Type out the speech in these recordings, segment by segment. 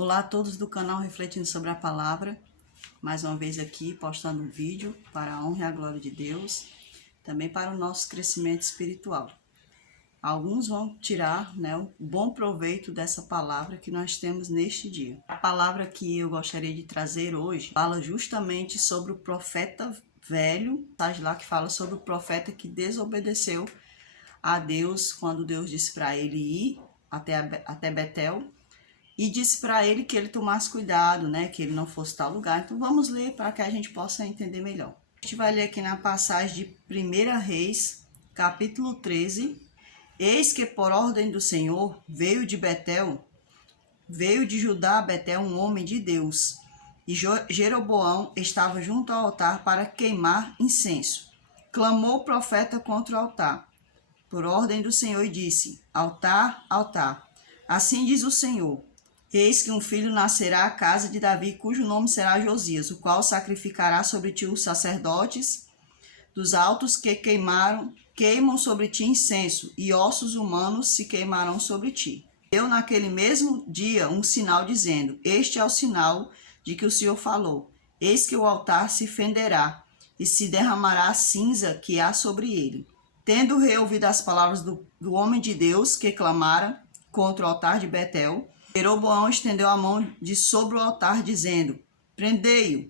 Olá a todos do canal Refletindo sobre a Palavra, mais uma vez aqui postando um vídeo para a honra e a glória de Deus, também para o nosso crescimento espiritual. Alguns vão tirar o bom proveito dessa palavra que nós temos neste dia. A palavra que eu gostaria de trazer hoje fala justamente sobre o profeta velho, passagem lá que fala sobre o profeta que desobedeceu a Deus quando Deus disse para ele ir até Betel, e disse para ele que ele tomasse cuidado, que ele não fosse tal lugar. Então vamos ler para que a gente possa entender melhor. A gente vai ler aqui na passagem de 1 Reis, capítulo 13. Eis que por ordem do Senhor veio de Judá a Betel um homem de Deus. E Jeroboão estava junto ao altar para queimar incenso. Clamou o profeta contra o altar, por ordem do Senhor, e disse: Altar, altar, assim diz o Senhor: eis que um filho nascerá à casa de Davi, cujo nome será Josias, o qual sacrificará sobre ti os sacerdotes dos altos que queimam sobre ti incenso, e ossos humanos se queimarão sobre ti. Deu naquele mesmo dia um sinal, dizendo: este é o sinal de que o Senhor falou: eis que o altar se fenderá, e se derramará a cinza que há sobre ele. Tendo o rei ouvido as palavras do homem de Deus que clamara contra o altar de Betel, Jeroboão estendeu a mão de sobre o altar, dizendo: prendei-o.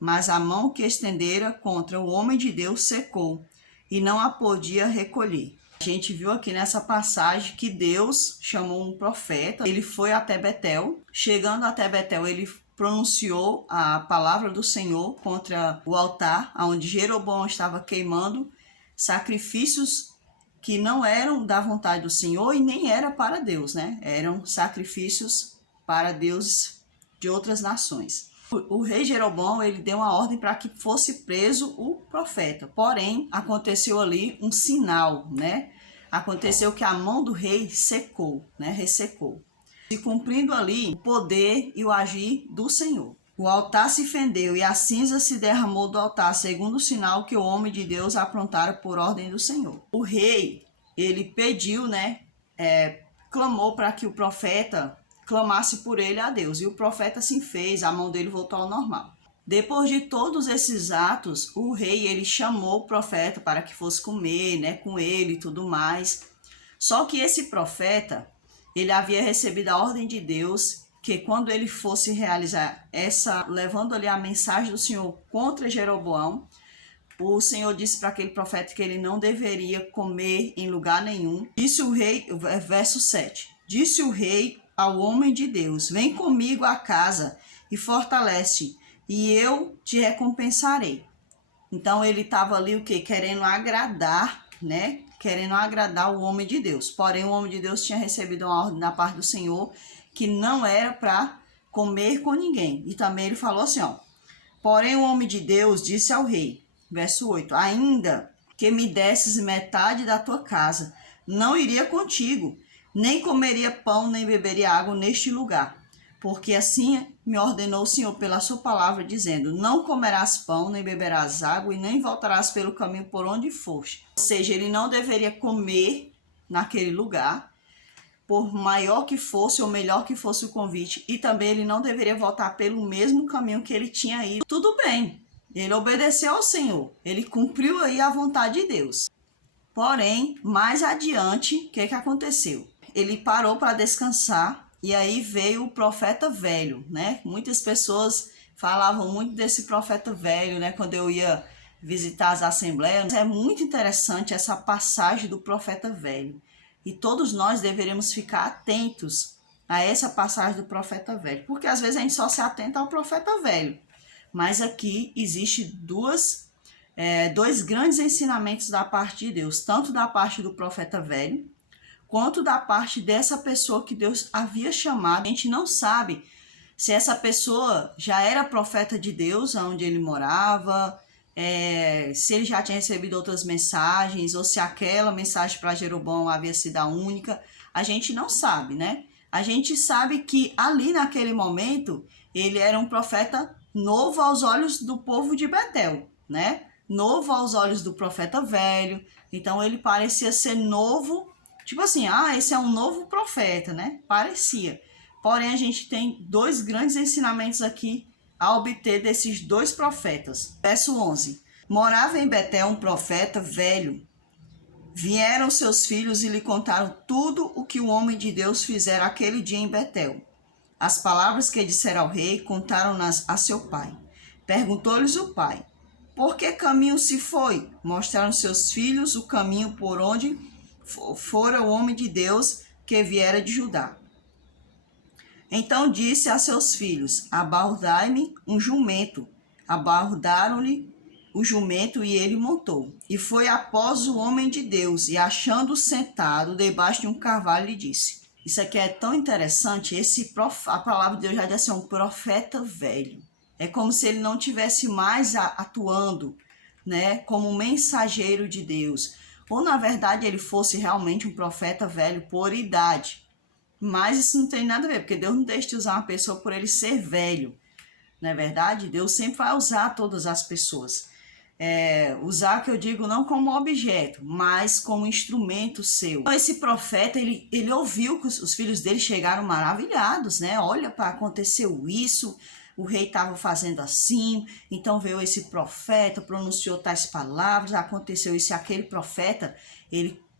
Mas a mão que estendera contra o homem de Deus secou, e não a podia recolher. A gente viu aqui nessa passagem que Deus chamou um profeta, ele foi até Betel. Chegando até Betel, ele pronunciou a palavra do Senhor contra o altar, onde Jeroboão estava queimando sacrifícios que não eram da vontade do Senhor e nem era para Deus, Eram sacrifícios para deuses de outras nações. O rei Jeroboão, ele deu uma ordem para que fosse preso o profeta. Porém, aconteceu ali um sinal, Aconteceu que a mão do rei secou, ressecou. Se cumprindo ali o poder e o agir do Senhor. O altar se fendeu e a cinza se derramou do altar, segundo o sinal que o homem de Deus aprontara por ordem do Senhor. O rei, ele pediu, clamou para que o profeta clamasse por ele a Deus. E o profeta assim fez, a mão dele voltou ao normal. Depois de todos esses atos, o rei, ele chamou o profeta para que fosse comer, com ele e tudo mais. Só que esse profeta, ele havia recebido a ordem de Deus que quando ele fosse realizar levando ali a mensagem do Senhor contra Jeroboão, o Senhor disse para aquele profeta que ele não deveria comer em lugar nenhum. Disse o rei, verso 7, disse o rei ao homem de Deus: vem comigo à casa e fortalece, e eu te recompensarei. Então ele estava ali o quê? Querendo agradar, Querendo agradar o homem de Deus. Porém, o homem de Deus tinha recebido uma ordem da parte do Senhor que não era para comer com ninguém. E também ele falou assim, porém o homem de Deus disse ao rei, verso 8, ainda que me desses metade da tua casa, não iria contigo, nem comeria pão, nem beberia água neste lugar. Porque assim me ordenou o Senhor pela sua palavra, dizendo: não comerás pão, nem beberás água, e nem voltarás pelo caminho por onde foste. Ou seja, ele não deveria comer naquele lugar, por maior que fosse ou melhor que fosse o convite, e também ele não deveria voltar pelo mesmo caminho que ele tinha ido. Tudo bem, ele obedeceu ao Senhor, ele cumpriu aí a vontade de Deus. Porém, mais adiante, o que aconteceu? Ele parou para descansar, e aí veio o profeta velho, Muitas pessoas falavam muito desse profeta velho, quando eu ia visitar as assembleias. É muito interessante essa passagem do profeta velho. E todos nós deveremos ficar atentos a essa passagem do profeta velho. Porque às vezes a gente só se atenta ao profeta velho. Mas aqui existe dois grandes ensinamentos da parte de Deus. Tanto da parte do profeta velho, quanto da parte dessa pessoa que Deus havia chamado. A gente não sabe se essa pessoa já era profeta de Deus, onde ele morava, se ele já tinha recebido outras mensagens, ou se aquela mensagem para Jeroboão havia sido a única. A gente não sabe, A gente sabe que ali naquele momento, ele era um profeta novo aos olhos do povo de Betel, Novo aos olhos do profeta velho. Então ele parecia ser novo, tipo assim, esse é um novo profeta, Parecia. Porém, a gente tem dois grandes ensinamentos aqui a obter desses dois profetas. Verso 11. Morava em Betel um profeta velho. Vieram seus filhos e lhe contaram tudo o que o homem de Deus fizera aquele dia em Betel. As palavras que dissera ao rei, contaram-nas a seu pai. Perguntou-lhes o pai: por que caminho se foi? Mostraram seus filhos o caminho por onde fora o homem de Deus que viera de Judá. Então disse a seus filhos: abordai-me um jumento. Abordaram-lhe o jumento e ele montou. E foi após o homem de Deus, e achando-o sentado debaixo de um cavalo, lhe disse. Isso aqui é tão interessante, a palavra de Deus já diz assim, um profeta velho. É como se ele não tivesse mais atuando, né, como mensageiro de Deus. Ou, na verdade, ele fosse realmente um profeta velho por idade. Mas isso não tem nada a ver, porque Deus não deixa de usar uma pessoa por ele ser velho. Não é verdade? Deus sempre vai usar todas as pessoas. Usar, que eu digo, não como objeto, mas como instrumento seu. Então, esse profeta, ele ouviu que os filhos dele chegaram maravilhados, né? Olha, aconteceu isso, o rei estava fazendo assim, então veio esse profeta, pronunciou tais palavras, aconteceu isso e aquele profeta,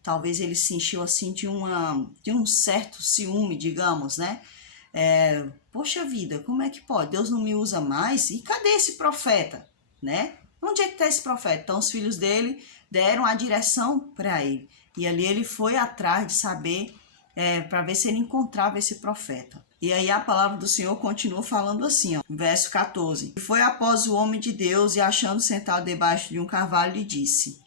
talvez ele se encheu assim de um certo ciúme, digamos, né? Poxa vida, como é que pode? Deus não me usa mais? E cadê esse profeta, né? Onde é que está esse profeta? Então os filhos dele deram a direção para ele. E ali ele foi atrás de saber, para ver se ele encontrava esse profeta. E aí a palavra do Senhor continua falando assim, ó, verso 14. E foi após o homem de Deus e achando sentado debaixo de um cavalo, lhe disse: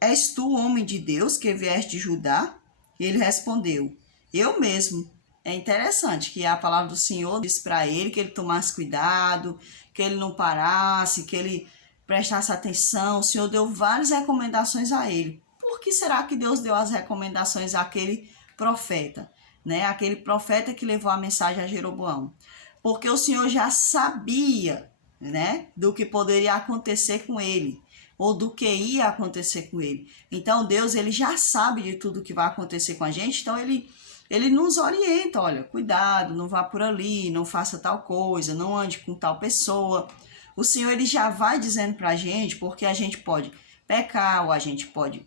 és tu o homem de Deus que vieste de Judá? E ele respondeu: eu mesmo. É interessante que a palavra do Senhor disse para ele que ele tomasse cuidado, que ele não parasse, que ele prestasse atenção. O Senhor deu várias recomendações a ele. Por que será que Deus deu as recomendações àquele profeta? Né? Aquele profeta que levou a mensagem a Jeroboão. Porque o Senhor já sabia, né, do que poderia acontecer com ele, ou do que ia acontecer com ele. Então Deus, ele já sabe de tudo que vai acontecer com a gente, então ele nos orienta, olha, cuidado, não vá por ali, não faça tal coisa, não ande com tal pessoa. O Senhor, ele já vai dizendo para a gente, porque a gente pode pecar, ou a gente pode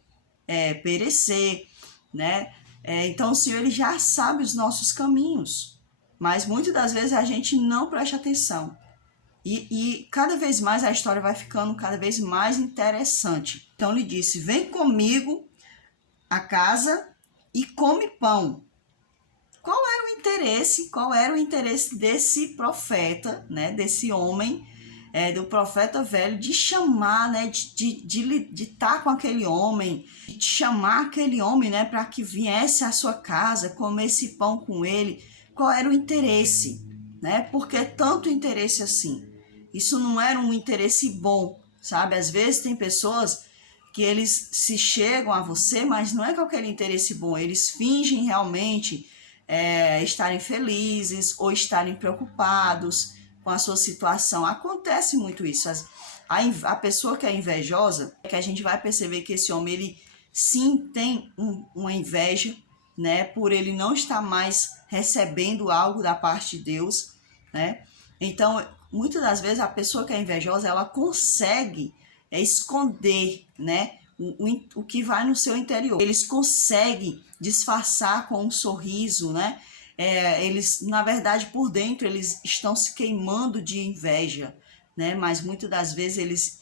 perecer, né? Então o Senhor, ele já sabe os nossos caminhos, mas muitas das vezes a gente não presta atenção. E cada vez mais a história vai ficando cada vez mais interessante. Então ele disse: vem comigo a casa e come pão. Qual era o interesse desse profeta, né, desse homem, do profeta velho, de chamar, né, de estar com aquele homem, de chamar aquele homem, né, para que viesse à sua casa, comer esse pão com ele? Qual era o interesse, né? Por que tanto interesse assim? Isso não era um interesse bom, sabe? Às vezes tem pessoas que eles se chegam a você, mas não é qualquer interesse bom, eles fingem realmente estarem felizes ou estarem preocupados com a sua situação. Acontece muito isso. A pessoa que é invejosa, que a gente vai perceber que esse homem, ele sim tem uma inveja, né, por ele não estar mais recebendo algo da parte de Deus, né? Então, muitas das vezes a pessoa que é invejosa, ela consegue esconder, né, o que vai no seu interior. Eles conseguem disfarçar com um sorriso, né? Eles, na verdade, por dentro, eles estão se queimando de inveja, né? Mas muitas das vezes eles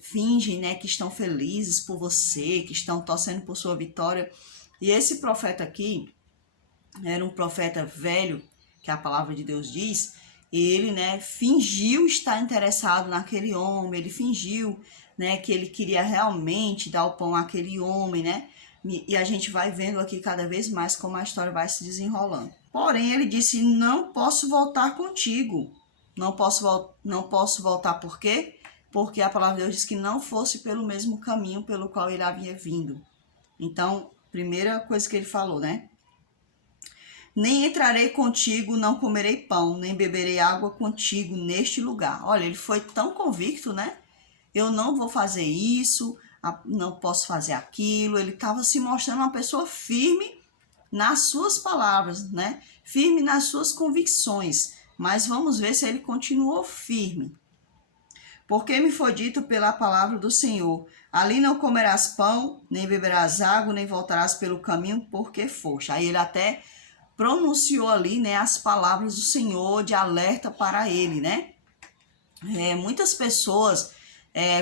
fingem, né, que estão felizes por você, que estão torcendo por sua vitória. E esse profeta aqui era um profeta velho, que a palavra de Deus diz. Ele, né, fingiu estar interessado naquele homem, ele fingiu, né, que ele queria realmente dar o pão àquele homem, né? E a gente vai vendo aqui cada vez mais como a história vai se desenrolando. Porém, ele disse: não posso voltar contigo. Não posso voltar por quê? Porque a palavra de Deus diz que não fosse pelo mesmo caminho pelo qual ele havia vindo. Então, primeira coisa que ele falou, né? Nem entrarei contigo, não comerei pão, nem beberei água contigo neste lugar. Olha, ele foi tão convicto, né? Eu não vou fazer isso, não posso fazer aquilo. Ele estava se mostrando uma pessoa firme nas suas palavras, né? Firme nas suas convicções. Mas vamos ver se ele continuou firme. Porque me foi dito pela palavra do Senhor: ali não comerás pão, nem beberás água, nem voltarás pelo caminho porque foste. Aí ele até pronunciou ali, né, as palavras do Senhor de alerta para ele, né? Muitas pessoas,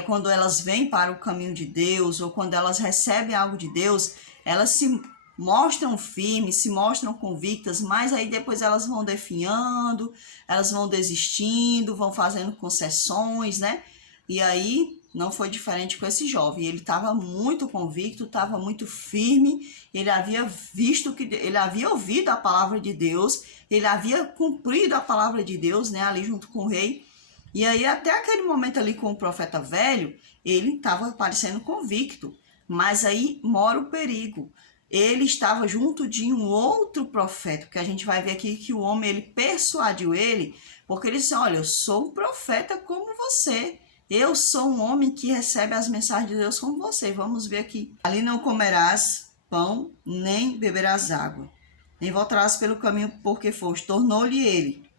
quando elas vêm para o caminho de Deus, ou quando elas recebem algo de Deus, elas se mostram firmes, se mostram convictas, mas aí depois elas vão definhando, elas vão desistindo, vão fazendo concessões, né? E aí não foi diferente com esse jovem. Ele estava muito convicto, estava muito firme, ele havia visto que ele havia ouvido a palavra de Deus, ele havia cumprido a palavra de Deus, né, ali junto com o rei. E aí até aquele momento ali com o profeta velho, ele estava parecendo convicto, mas aí mora o perigo. Ele estava junto de um outro profeta, porque a gente vai ver aqui que o homem, ele persuadiu ele, porque ele disse: olha, eu sou um profeta como você, eu sou um homem que recebe as mensagens de Deus como você. Vamos ver aqui. Ali não comerás pão, nem beberás água, nem voltarás pelo caminho porque foste. Tornou-lhe ele: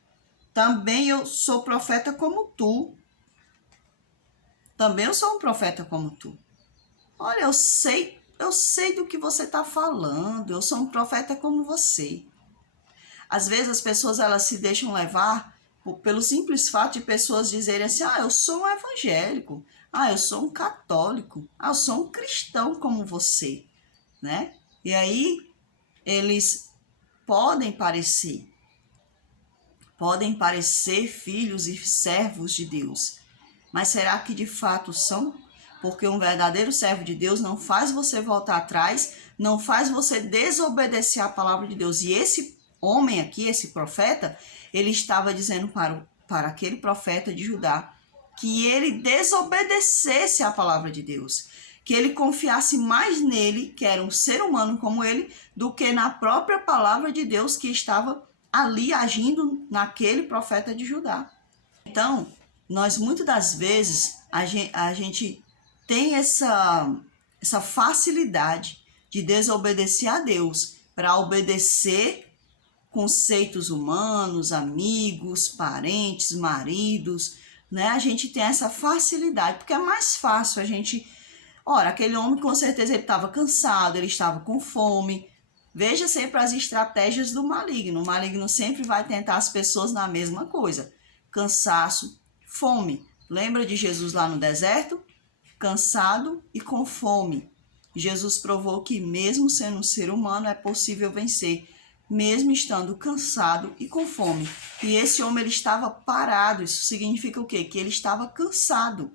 também eu sou profeta como tu. Também eu sou um profeta como tu. Olha, eu sei do que você está falando. Eu sou um profeta como você. Às vezes as pessoas elas se deixam levar pelo simples fato de pessoas dizerem assim: ah, eu sou um evangélico. Ah, eu sou um católico. Ah, eu sou um cristão como você, né? E aí eles podem parecer filhos e servos de Deus. Mas será que de fato são? Porque um verdadeiro servo de Deus não faz você voltar atrás, não faz você desobedecer a palavra de Deus. E esse homem aqui, esse profeta, ele estava dizendo para aquele profeta de Judá que ele desobedecesse a palavra de Deus, que ele confiasse mais nele, que era um ser humano como ele, do que na própria palavra de Deus que estava ali agindo naquele profeta de Judá. Então, nós muitas das vezes, a gente tem essa facilidade de desobedecer a Deus para obedecer conceitos humanos, amigos, parentes, maridos, né? A gente tem essa facilidade, porque é mais fácil a gente... Ora, aquele homem com certeza ele estava cansado, ele estava com fome. Veja sempre as estratégias do maligno. O maligno sempre vai tentar as pessoas na mesma coisa: cansaço, fome. Lembra de Jesus lá no deserto? Cansado e com fome. Jesus provou que mesmo sendo um ser humano é possível vencer, mesmo estando cansado e com fome. E esse homem ele estava parado. Isso significa o quê? Que ele estava cansado.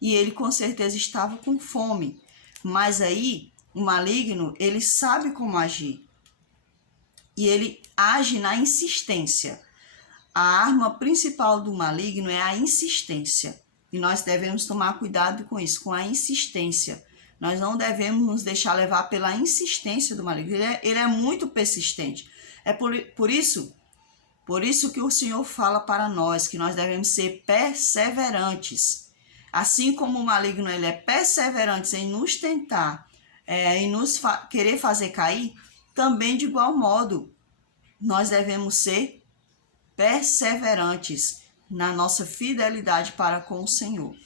E ele com certeza estava com fome. Mas aí o maligno, ele sabe como agir. E ele age na insistência. A arma principal do maligno é a insistência. E nós devemos tomar cuidado com isso, com a insistência. Nós não devemos nos deixar levar pela insistência do maligno. Ele é muito persistente. É por isso que o Senhor fala para nós que nós devemos ser perseverantes. Assim como o maligno ele é perseverante em nos tentar, em nos querer fazer cair, também de igual modo nós devemos ser perseverantes na nossa fidelidade para com o Senhor.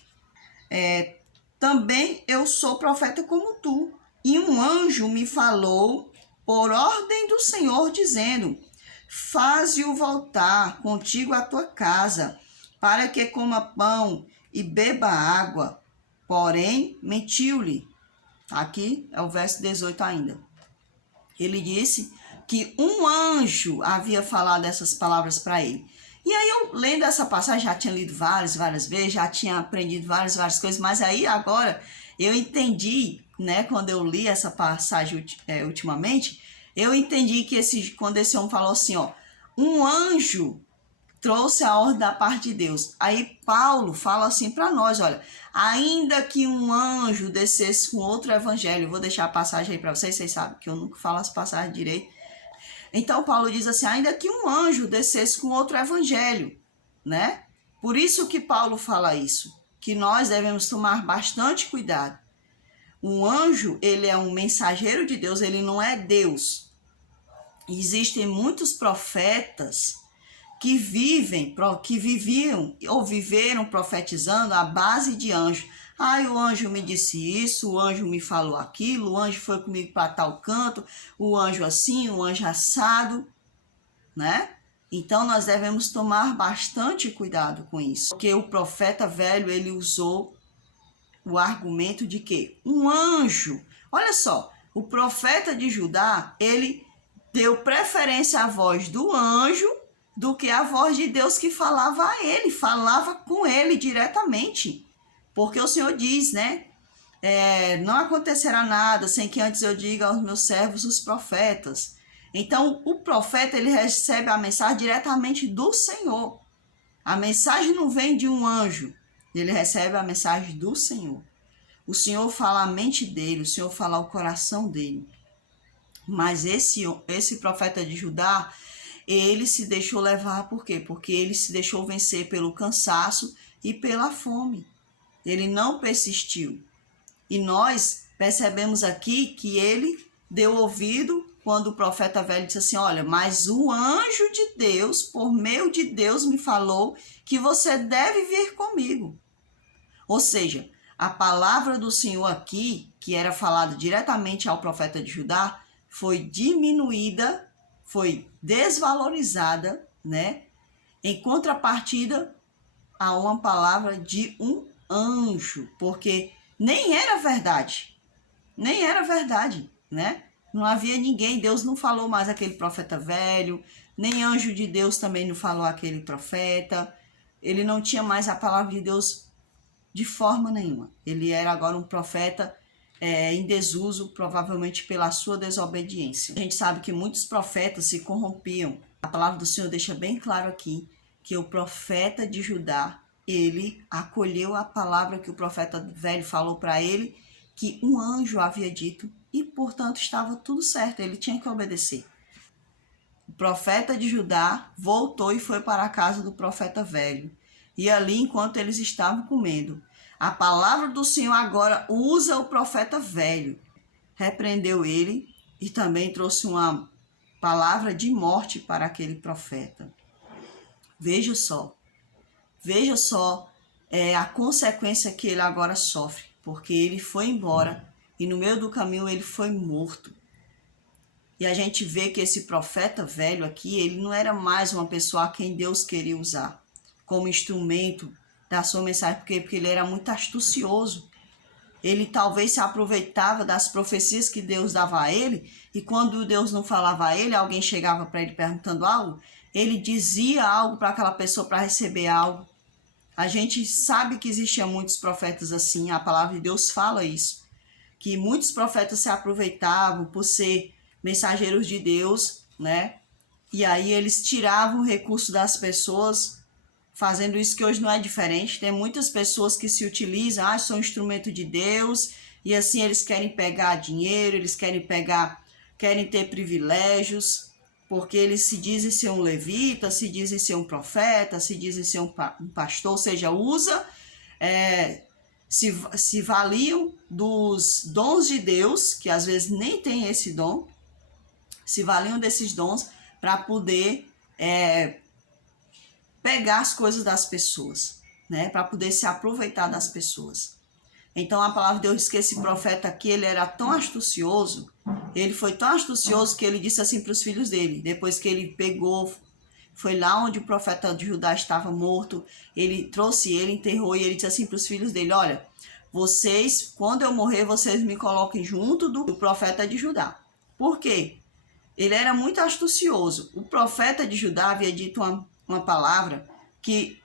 Também eu sou profeta como tu, e um anjo me falou por ordem do Senhor, dizendo: faze-o voltar contigo à tua casa, para que coma pão e beba água. Porém, mentiu-lhe. Aqui é o verso 18 ainda. Ele disse que um anjo havia falado essas palavras para ele. E aí eu, lendo essa passagem, já tinha lido várias vezes, já tinha aprendido várias coisas, mas aí agora eu entendi, né, quando eu li essa passagem ultimamente, eu entendi que quando esse homem falou assim, ó, um anjo trouxe a ordem da parte de Deus. Aí Paulo fala assim para nós, olha, ainda que um anjo descesse com outro evangelho, eu vou deixar a passagem aí para vocês sabem que eu nunca falo as passagens direito. Então Paulo diz assim, ainda que um anjo descesse com outro evangelho, né? Por isso que Paulo fala isso, que nós devemos tomar bastante cuidado. Um anjo, ele é um mensageiro de Deus, ele não é Deus. existem muitos profetas que viviam ou viveram profetizando à base de anjo. O anjo me disse isso, o anjo me falou aquilo, o anjo foi comigo para tal canto, o anjo assim, o anjo assado, né? Então nós devemos tomar bastante cuidado com isso, porque o profeta velho, ele usou o argumento de que um anjo, olha só, o profeta de Judá, ele deu preferência à voz do anjo do que à voz de Deus que falava a ele, falava com ele diretamente. Porque o Senhor diz, né? Não acontecerá nada sem que antes eu diga aos meus servos, os profetas. Então, o profeta, ele recebe a mensagem diretamente do Senhor. A mensagem não vem de um anjo, ele recebe a mensagem do Senhor. O Senhor fala a mente dele, o Senhor fala o coração dele. Mas esse profeta de Judá, ele se deixou levar, por quê? Porque ele se deixou vencer pelo cansaço e pela fome. Ele não persistiu. E nós percebemos aqui que ele deu ouvido quando o profeta velho disse assim, olha, mas o anjo de Deus, por meio de Deus, me falou que você deve vir comigo. Ou seja, a palavra do Senhor aqui, que era falada diretamente ao profeta de Judá, foi diminuída, foi desvalorizada, né? Em contrapartida a uma palavra de um anjo, porque nem era verdade, né? Não havia ninguém, Deus não falou mais aquele profeta velho, nem anjo de Deus também não falou aquele profeta, ele não tinha mais a palavra de Deus de forma nenhuma. Ele era agora um profeta em desuso, provavelmente pela sua desobediência. A gente sabe que muitos profetas se corrompiam. A palavra do Senhor deixa bem claro aqui que o profeta de Judá, ele acolheu a palavra que o profeta velho falou para ele, que um anjo havia dito, e portanto estava tudo certo, ele tinha que obedecer. O profeta de Judá voltou e foi para a casa do profeta velho. E ali, enquanto eles estavam comendo, a palavra do Senhor agora usa o profeta velho. Repreendeu ele e também trouxe uma palavra de morte para aquele profeta. Veja só a consequência que ele agora sofre, porque ele foi embora e no meio do caminho ele foi morto. E a gente vê que esse profeta velho aqui, ele não era mais uma pessoa a quem Deus queria usar como instrumento da sua mensagem, porque ele era muito astucioso. Ele talvez se aproveitava das profecias que Deus dava a ele, e quando Deus não falava a ele, alguém chegava para ele perguntando algo, ele dizia algo para aquela pessoa para receber algo. A gente sabe que existiam muitos profetas assim, a palavra de Deus fala isso, que muitos profetas se aproveitavam por ser mensageiros de Deus, né? E aí eles tiravam o recurso das pessoas, fazendo isso que hoje não é diferente. Tem muitas pessoas que se utilizam, são instrumento de Deus, e assim eles querem pegar dinheiro, eles querem ter privilégios, porque eles se dizem ser um levita, se dizem ser um profeta, se dizem ser um pastor, ou seja, se valiam dos dons de Deus, que às vezes nem tem esse dom, se valiam desses dons para poder pegar as coisas das pessoas, né? Para poder se aproveitar das pessoas. Então a palavra de Deus diz que esse profeta aqui, ele era tão astucioso, ele foi tão astucioso que ele disse assim para os filhos dele, depois que ele pegou, foi lá onde o profeta de Judá estava morto, ele trouxe ele, enterrou, e ele disse assim para os filhos dele, olha, vocês, quando eu morrer, vocês me coloquem junto do profeta de Judá. Por quê? Ele era muito astucioso. O profeta de Judá havia dito uma palavra que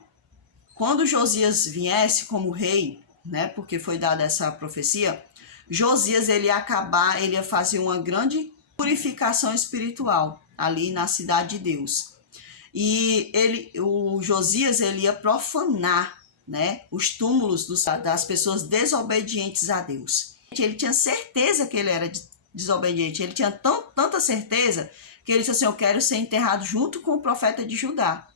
quando Josias viesse como rei, né, porque foi dada essa profecia, Josias ele ia fazer uma grande purificação espiritual ali na cidade de Deus. E o Josias ele ia profanar, né, os túmulos das pessoas desobedientes a Deus. Ele tinha certeza que ele era desobediente, ele tinha tanta certeza que ele disse assim, eu quero ser enterrado junto com o profeta de Judá.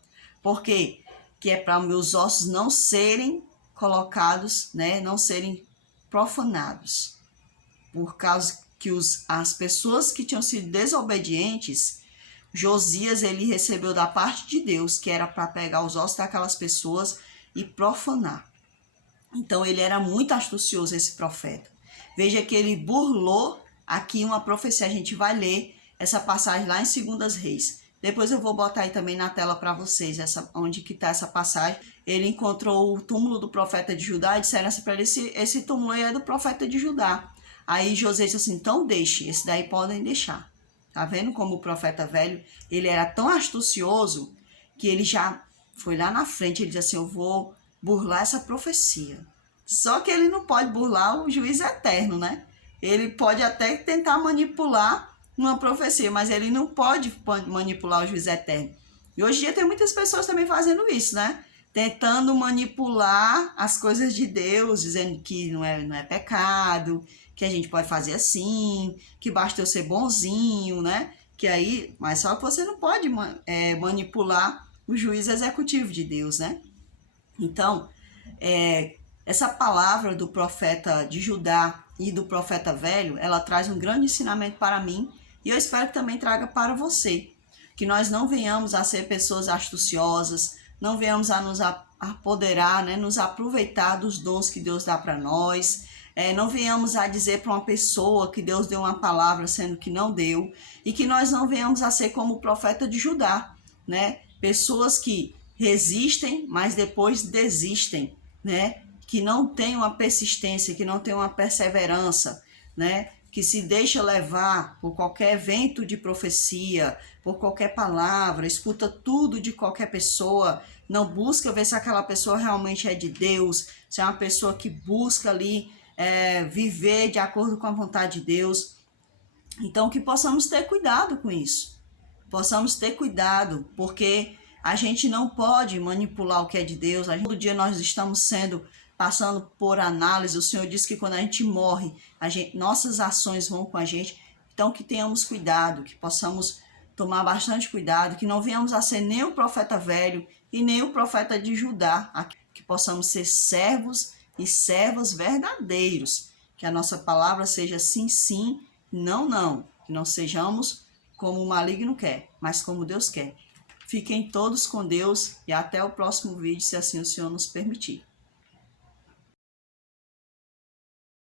Por quê? Que é para meus ossos não serem colocados, né, não serem profanados. Por causa que as pessoas que tinham sido desobedientes, Josias, ele recebeu da parte de Deus, que era para pegar os ossos daquelas pessoas e profanar. Então ele era muito astucioso, esse profeta. Veja que ele burlou aqui uma profecia. A gente vai ler essa passagem lá em 2 Reis. Depois eu vou botar aí também na tela para vocês, onde que está essa passagem. Ele encontrou o túmulo do profeta de Judá e disseram assim para ele, esse túmulo aí é do profeta de Judá. Aí Josias disse assim, então deixe, esse daí podem deixar. Tá vendo como o profeta velho, ele era tão astucioso que ele já foi lá na frente, ele disse assim, eu vou burlar essa profecia. Só que ele não pode burlar o juiz eterno, né? Ele pode até tentar manipular uma profecia, mas ele não pode manipular o juiz eterno. E hoje em dia tem muitas pessoas também fazendo isso, né? Tentando manipular as coisas de Deus, dizendo que não é pecado, que a gente pode fazer assim, que basta eu ser bonzinho, né? Que aí, mas só que você não pode manipular o juiz executivo de Deus, né? Então, essa palavra do profeta de Judá e do profeta velho, ela traz um grande ensinamento para mim e eu espero que também traga para você. Que nós não venhamos a ser pessoas astuciosas, não venhamos a nos apoderar, né, nos aproveitar dos dons que Deus dá para nós, não venhamos a dizer para uma pessoa que Deus deu uma palavra sendo que não deu, e que nós não venhamos a ser como o profeta de Judá, né? Pessoas que resistem, mas depois desistem, né? Que não tem uma persistência, que não tem uma perseverança, né? Que se deixa levar por qualquer vento de profecia, por qualquer palavra, escuta tudo de qualquer pessoa, não busca ver se aquela pessoa realmente é de Deus, se é uma pessoa que busca ali viver de acordo com a vontade de Deus. Então que possamos ter cuidado com isso, possamos ter cuidado, porque a gente não pode manipular o que é de Deus. Todo dia nós estamos passando por análise. O Senhor diz que quando a gente morre, nossas ações vão com a gente. Então que tenhamos cuidado, que possamos tomar bastante cuidado, que não venhamos a ser nem o profeta velho e nem o profeta de Judá, que possamos ser servos e servas verdadeiros, que a nossa palavra seja sim, sim, não, não, que não sejamos como o maligno quer, mas como Deus quer. Fiquem todos com Deus e até o próximo vídeo, se assim o Senhor nos permitir.